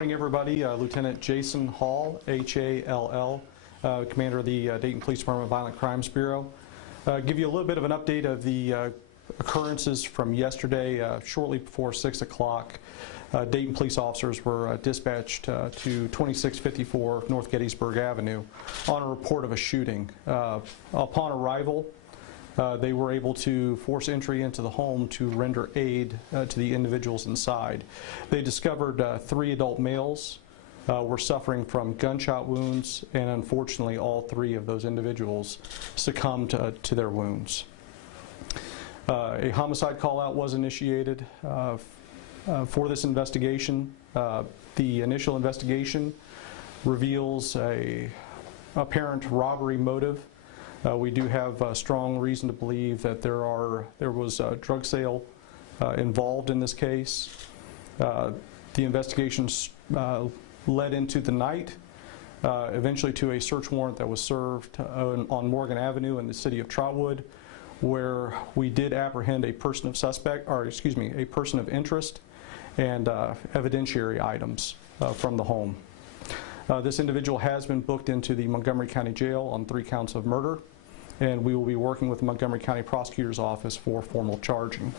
Good morning, everybody. Lieutenant Jason Hall, H-A-L-L, Commander of the Dayton Police Department Violent Crimes Bureau. Give you a little bit of an update of the occurrences from yesterday. Shortly before 6 o'clock, Dayton police officers were dispatched to 2654 North Gettysburg Avenue on a report of a shooting. Upon arrival, they were able to force entry into the home to render aid to the individuals inside. They discovered 3 adult males were suffering from gunshot wounds, and unfortunately all 3 of those individuals succumbed to their wounds. A homicide call-out was initiated for this investigation. The initial investigation reveals a apparent robbery motive. We do have strong reason to believe that there was a drug sale involved in this case. The investigations led into the night, eventually to a search warrant that was served on Morgan Avenue in the city of Trotwood, where we did apprehend a person of a person of interest and evidentiary items from the home. This individual has been booked into the Montgomery County Jail on 3 counts of murder, and we will be working with the Montgomery County Prosecutor's Office for formal charging.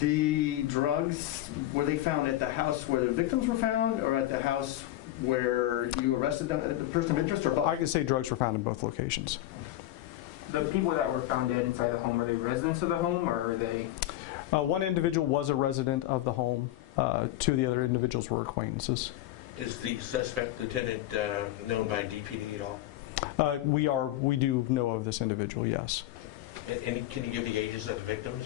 The drugs, were they found at the house where the victims were found, or at the house where you arrested the person of interest, or both? I can say drugs were found in both locations. The people that were found dead inside the home, are they residents of the home, or are they? One individual was a resident of the home. 2 of the other individuals were acquaintances. Is the suspect, Lieutenant, known by DPD at all? We do know of this individual, yes. And can you give the ages of the victims?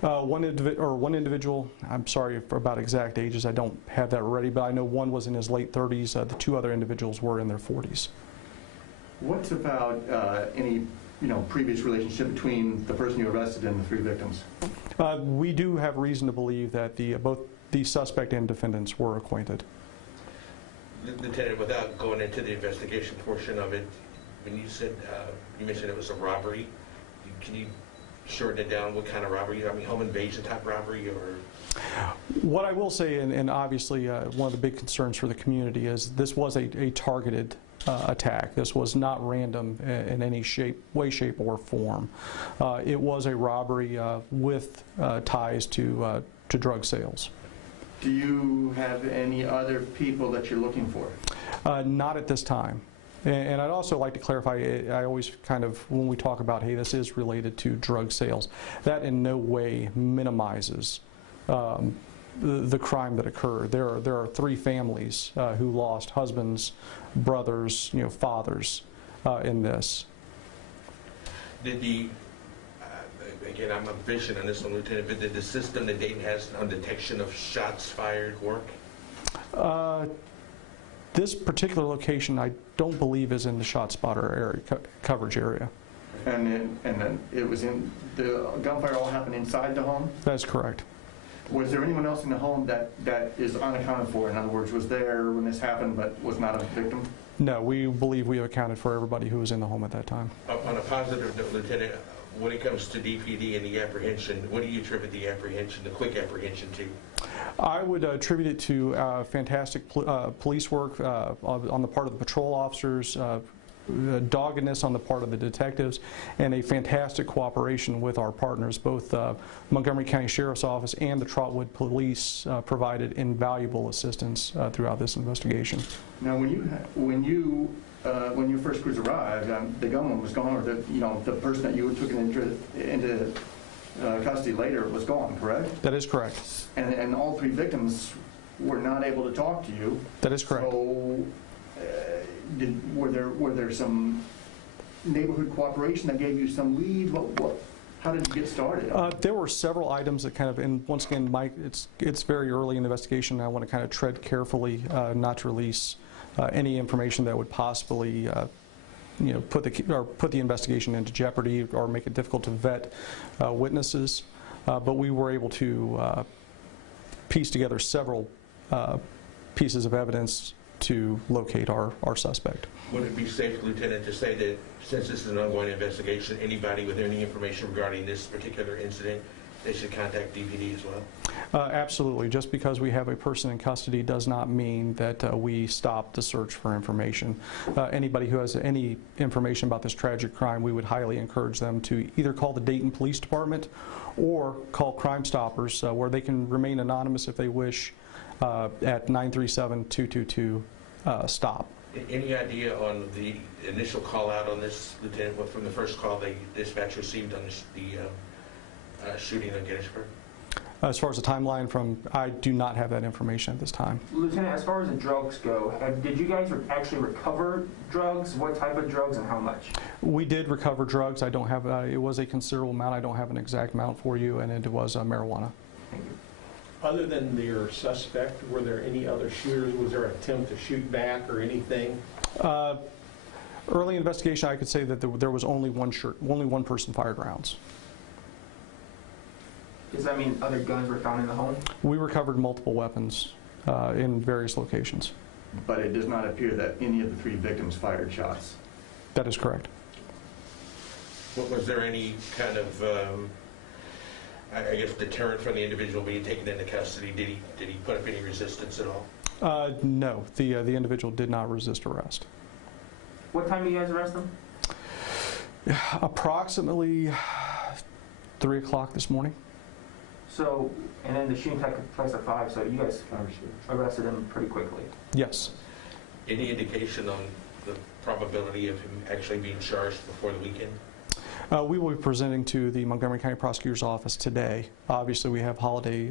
One individual, I'm sorry about exact ages, I don't have that ready, but I know one was in his late 30s, the 2 other individuals were in their 40s. What about any previous relationship between the person you arrested and the 3 victims? We do have reason to believe that both the suspect and defendants were acquainted. Lieutenant, without going into the investigation portion of it, when you said, you mentioned it was a robbery, can you shorten it down? What kind of robbery? I mean, home invasion type robbery, or? What I will say, and obviously one of the big concerns for the community, is this was a targeted attack. This was not random in any way, shape, or form. It was a robbery with ties to drug sales. Do you have any other people that you're looking for? Not at this time. And I'd also like to clarify, I always kind of, when we talk about, hey, this is related to drug sales, that in no way minimizes the crime that occurred. There are 3 families who lost husbands, brothers, fathers in this. Did the, again, I'm a vision on this one, Lieutenant, but did the system that Dayton has on detection of shots fired work? This particular location, I don't believe, is in the shot spotter area, coverage area. And then it was in, the gunfire all happened inside the home? That's correct. Was there anyone else in the home that is unaccounted for? In other words, was there when this happened but was not a victim? No, we believe we have accounted for everybody who was in the home at that time. On a positive note, Lieutenant, when it comes to DPD and the apprehension, what do you attribute the apprehension, the quick apprehension to? I would attribute it to fantastic police work on the part of the patrol officers, doggedness on the part of the detectives, and a fantastic cooperation with our partners. Both Montgomery County Sheriff's Office and the Trotwood Police provided invaluable assistance throughout this investigation. Now, when your first crews arrived, the gunman was gone, or the person that you took into custody later was gone, correct? That is correct. And all 3 victims were not able to talk to you. That is correct. So, were there some neighborhood cooperation that gave you some lead? How did you get started? There were several items that kind of, and once again, Mike, it's very early in the investigation. I want to kind of tread carefully, not to release any information that would possibly put the investigation into jeopardy or make it difficult to vet witnesses. But we were able to piece together several pieces of evidence to locate our suspect. Would it be safe, Lieutenant, to say that since this is an ongoing investigation, anybody with any information regarding this particular incident they should contact DPD as well? Absolutely. Just because we have a person in custody does not mean that we stop the search for information. Anybody who has any information about this tragic crime, we would highly encourage them to either call the Dayton Police Department or call Crime Stoppers, where they can remain anonymous if they wish, at 937-222-STOP. Any idea on the initial call out on this, Lieutenant, what from the first call the dispatch received on the shooting on Gettysburg? As far as the timeline I do not have that information at this time. Lieutenant, as far as the drugs go, did you guys actually recover drugs? What type of drugs and how much? We did recover drugs. I don't have, it was a considerable amount. I don't have an exact amount for you, and it was marijuana. Thank you. Other than your suspect, were there any other shooters? Was there an attempt to shoot back or anything? Early investigation, I could say that there was only one person fired rounds. Does that mean other guns were found in the home? We recovered multiple weapons in various locations. But it does not appear that any of the 3 victims fired shots. That is correct. Was there any kind of, I guess, deterrent from the individual being taken into custody? Did he put up any resistance at all? No, the individual did not resist arrest. What time did you guys arrest them? Approximately 3 o'clock this morning. So, and then the shooting took place at 5, so you guys arrested him pretty quickly. Yes. Any indication on the probability of him actually being charged before the weekend? We will be presenting to the Montgomery County Prosecutor's Office today. Obviously, we have holiday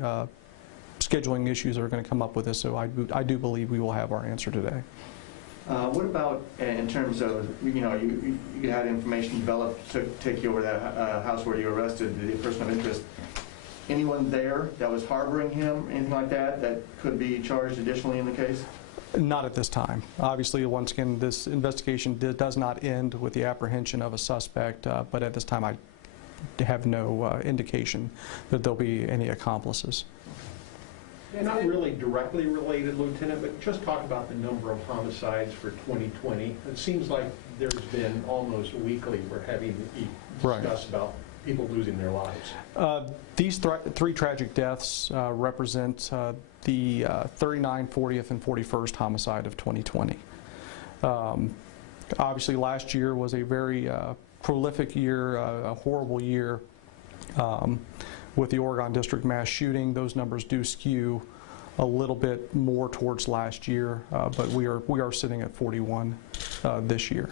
scheduling issues that are going to come up with this, so I do believe we will have our answer today. What about in terms of, you had information developed to take you over that house where you arrested the person of interest. Anyone there that was harboring him, anything like that, that could be charged additionally in the case? Not at this time. Obviously, once again, this investigation does not end with the apprehension of a suspect, but at this time I have no indication that there'll be any accomplices. Yeah, not really directly related, Lieutenant, but just talk about the number of homicides for 2020. It seems like there's been almost weekly we're having to discuss about people losing their lives. These 3 tragic deaths represent the 39th, 40th, and 41st homicide of 2020. Obviously, last year was a very prolific year, a horrible year. With the Oregon District mass shooting, those numbers do skew a little bit more towards last year, but we are sitting at 41 this year.